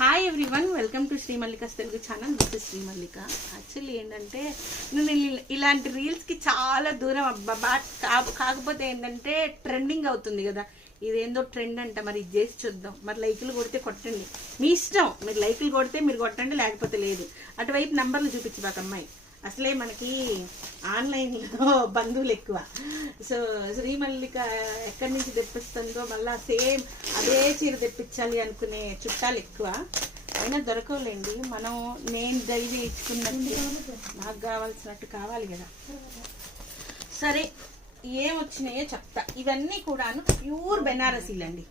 Hi everyone, welcome to Shri Mallika's Telugu channel. This is Shri Mallika. Actually ఏంటంటే నేను ఇలాంటి రీల్స్కి చాలా దూరం అబ్బా. కాకపోతే ఏంటంటే ట్రెండింగ్ అవుతుంది కదా, ఇదేందో ట్రెండ్ అంట, మరి ఇది చేసి చూద్దాం. మరి లైకులు కొడితే కొట్టండి, మీ ఇష్టం. మీరు లైకులు కొడితే మీరు కొట్టండి, లేకపోతే లేదు. అటువైపు నంబర్లు చూపించబాక అమ్మాయి. అసలే మనకి ఆన్లైన్లో బంధువులు ఎక్కువ. సో శ్రీ మల్లిక ఎక్కడి నుంచి తెప్పిస్తుందో మళ్ళీ సేమ్ అదే చీర తెప్పించాలి అనుకునే చుట్టాలు ఎక్కువ. అయినా దొరకలేండి. నేను డైలీ ఇచ్చుకున్నట్టు నాకు కావాల్సినట్టు కావాలి కదా. సరే, ఏం వచ్చినాయో చెప్తా. ఇవన్నీ కూడాను ప్యూర్ బెనారసీలు అండి.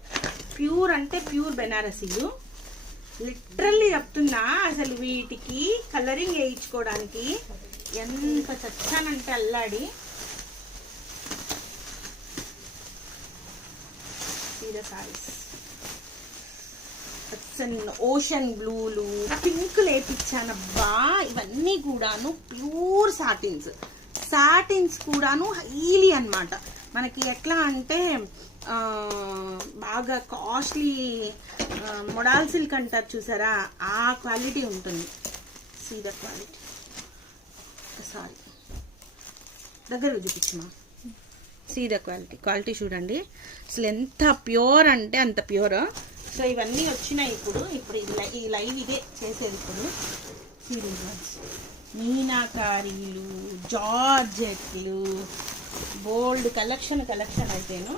ప్యూర్ అంటే ప్యూర్ బెనారసీలు. లిటరల్లీ చెప్తున్నా, అసలు వీటికి కలరింగ్ వేయించుకోవడానికి ఎంత చచ్చానంటే అల్లాడి. సారీస్ ఓషన్ బ్లూలు, పింకులు వేయించానబ్బా. ఇవన్నీ కూడాను ప్యూర్ సాటిన్స్ కూడాను హైలీ అన్నమాట. మనకి ఎట్లా అంటే బాగా కాస్ట్లీ మొడాల్ సిల్క్ అంటారు చూసారా, ఆ క్వాలిటీ ఉంటుంది. See the quality. సారీ, దగ్గర చూపించమా. సీ ద క్వాలిటీ చూడండి. అసలు ఎంత ప్యూర్ అంటే అంత ప్యూర్. సో ఇవన్నీ వచ్చినాయి. ఇప్పుడు ఈ లైవ్ ఇదే చేసేది. ఇప్పుడు సీరియస్ మీనాకారీలు, జార్జెట్లు, బోల్డ్ కలెక్షన్ అయితేను.